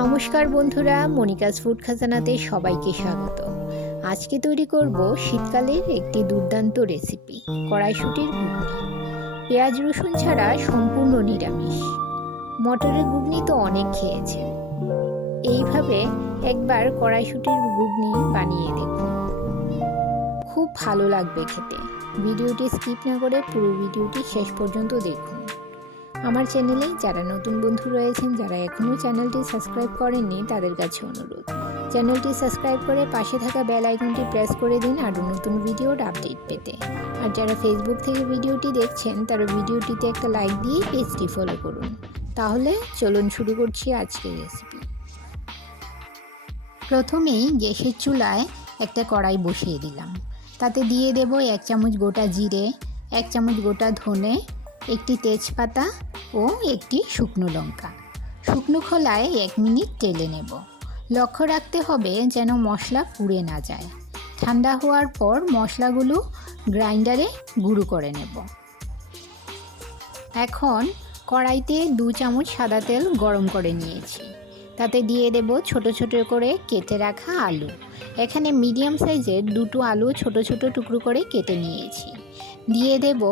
নমস্কার বন্ধুরা, Monica's food খাজানাতে সবাইকে স্বাগত। আজকে তৈরি করব শীতকালের একটি দুর্দান্ত রেসিপি, কড়াইশুঁটির ঘুগনি। পেঁয়াজ রসুন ছাড়া সম্পূর্ণ নিরামিষ। মটরের ঘুগনি তো অনেক খেয়েছেন, এইভাবে একবার কড়াইশুঁটির ঘুগনি বানিয়ে দেখুন, খুব ভালো লাগবে খেতে। ভিডিওটি স্কিপ না করে পুরো ভিডিওটি শেষ পর্যন্ত দেখুন। আমার চ্যানেলে যারা নতুন বন্ধু রয়েছেন, যারা এখনও চ্যানেলটি সাবস্ক্রাইব করেননি, তাদের কাছে অনুরোধ, চ্যানেলটি সাবস্ক্রাইব করে পাশে থাকা বেল আইকনটি প্রেস করে দিন আরও নতুন ভিডিওর আপডেট পেতে। আর যারা ফেসবুক থেকে ভিডিওটি দেখছেন, তারা ভিডিওটিতে একটা লাইক দিয়ে পেজটি ফলো করুন। তাহলে চলুন শুরু করছি আজকের রেসিপি। প্রথমেই গ্যাসের চুলায় একটা কড়াই বসিয়ে দিলাম। তাতে দিয়ে দেব 1 চামচ গোটা জিরে, 1 চামচ গোটা ধনে, একটি তেজপাতা ও একটি শুকনো লঙ্কা। শুকনো খোলায় 1 মিনিট টেলে নেব। লক্ষ্য রাখতে হবে যেন মশলা পুড়ে না যায়। ঠান্ডা হওয়ার পর মশলাগুলো গ্রাইন্ডারে গুঁড়ো করে নেব। এখন কড়াইতে 2 চামচ সাদা তেল গরম করে নিয়েছি। তাতে দিয়ে দেব ছোট ছোট করে কেটে রাখা আলু। এখানে মিডিয়াম সাইজের 2টো আলু ছোট ছোট টুকরো করে কেটে নিয়েছি। দিয়ে দেব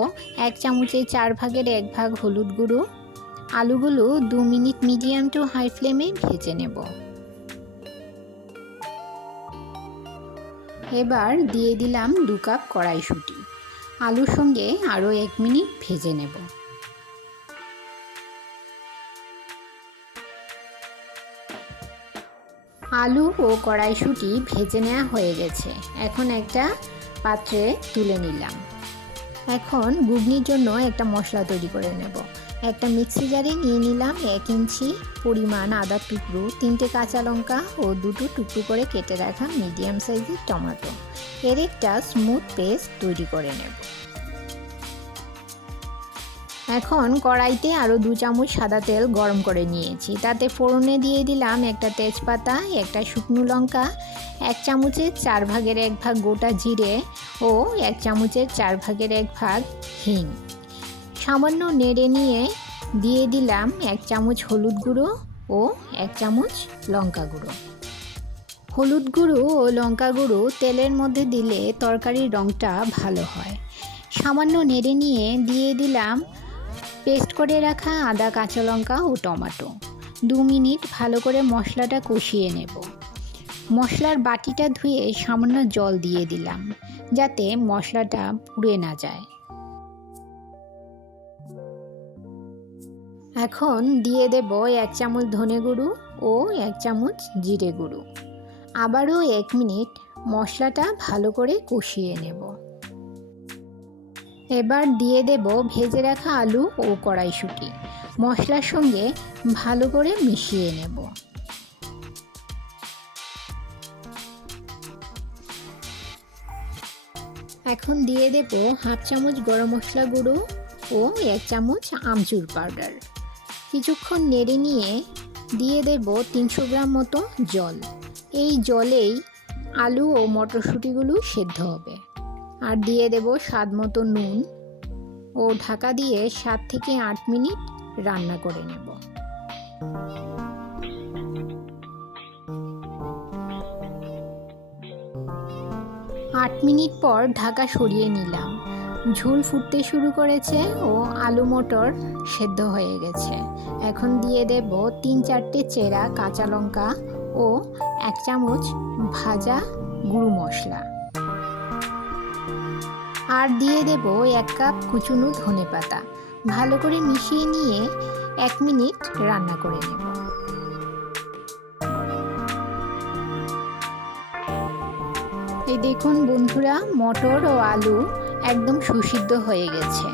1 চামচের 4 ভাগের 1 ভাগ হলুদ গুঁড়ো। আলুগুলো 2 মিনিট মিডিয়াম টু হাই ফ্লেমে ভেজে নেব। এবার দিয়ে দিলাম 2 কাপ কড়াইশুঁটি। আলুর সঙ্গে আরও 1 মিনিট ভেজে নেব। আলু ও কড়াইশুঁটি ভেজে নেওয়া হয়ে গেছে। এখন একটা পাত্রে তুলে নিলাম। এখন ঘুগনির জন্য একটা মশলা তৈরি করে নেব। একটা মিক্সি জারে নিয়ে নিলাম 1 ইঞ্চি পরিমাণ আদার টুকরো, 3টে কাঁচা লঙ্কা ও 2টো টুকরো করে কেটে রাখা মিডিয়াম সাইজের টমেটো। এর একটা স্মুথ পেস্ট তৈরি করে নেব। এখন কড়াইতে আরও 2 চামচ সাদা তেল গরম করে নিয়েছি। তাতে ফোড়নে দিয়ে দিলাম একটা তেজপাতা, একটা শুকনো লঙ্কা, 1 চামচের 4 ভাগের 1 ভাগ গোটা জিরে ও 1 চামচের 4 ভাগের 1 ভাগ হিং। সামান্য নেড়ে নিয়ে দিয়ে দিলাম 1 চামচ হলুদ গুঁড়ো ও 1 চামচ লঙ্কা গুঁড়ো। হলুদ গুঁড়ো ও লঙ্কা গুঁড়ো তেলের মধ্যে দিলে তরকারির রঙটা ভালো হয়। সামান্য নেড়ে নিয়ে দিয়ে দিলাম পেস্ট করে রাখা আদা, কাঁচা লঙ্কা ও টমেটো। 2 মিনিট ভালো করে মশলাটা কষিয়ে নেব। মশলার বাটিটা ধুয়ে সামান্য জল দিয়ে দিলাম, যাতে মশলাটা পুড়ে না যায়। এখন দিয়ে দেব 1 চামচ ধনে গুঁড়ো ও 1 চামচ জিরে গুঁড়ো। আবারও 1 মিনিট মশলাটা ভালো করে কষিয়ে নেব। এবার দিয়ে দেব ভেজে রাখা আলু ও কড়াইশুঁটি। মশলার সঙ্গে ভালো করে মিশিয়ে নেব। এখন দিয়ে দেব হাফ চামচ গরম মশলা গুঁড়ো ও 1 চামচ আমচুর পাউডার। কিছুক্ষণ নেড়ে নিয়ে দিয়ে দেব 300 গ্রাম মতো জল। এই জলেই আলু ও মটরশুঁটিগুলো সেদ্ধ হবে। আর দিয়ে দেব স্বাদ মতো নুন ও ঢাকা দিয়ে 7 থেকে 8 মিনিট রান্না করে নেব। 8 মিনিট পর ঢাকা সরিয়ে নিলাম। ঝোল ফুটতে শুরু করেছে ও আলু মটর সেদ্ধ হয়ে গেছে। এখন দিয়ে দেব 3-4টে চেরা কাঁচা লঙ্কা ও 1 চামচ ভাজা গুঁড়ো মশলা। আর দিয়ে দেব 1 কাপ কুচনো ধনেপাতা। ভালো করে মিশিয়ে নিয়ে 1 মিনিট রান্না করে নেব। এই দেখুন বন্ধুরা, মটর ও আলু একদম সুসিদ্ধ হয়ে গেছে।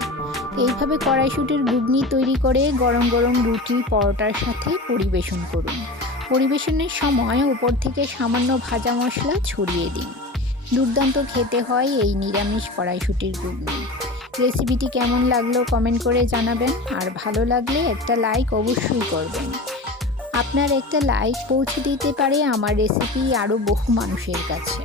এইভাবে কড়াইশুঁটির ঘুগনি তৈরি করে গরম গরম রুটি, পরোটার সাথে পরিবেশন করুন। পরিবেশনের সময় উপর থেকে সামান্য ভাজা মশলা ছড়িয়ে দিন। দুর্দান্ত খেতে হয় এই নিরামিষ কড়াইশুঁটির ঘুগনি। রেসিপিটি কেমন লাগলো কমেন্ট করে জানাবেন। আর ভালো লাগলে একটা লাইক অবশ্যই করবেন। আপনার একটা লাইক পৌঁছে দিতে পারে আমার রেসিপি আরও বহু মানুষের কাছে।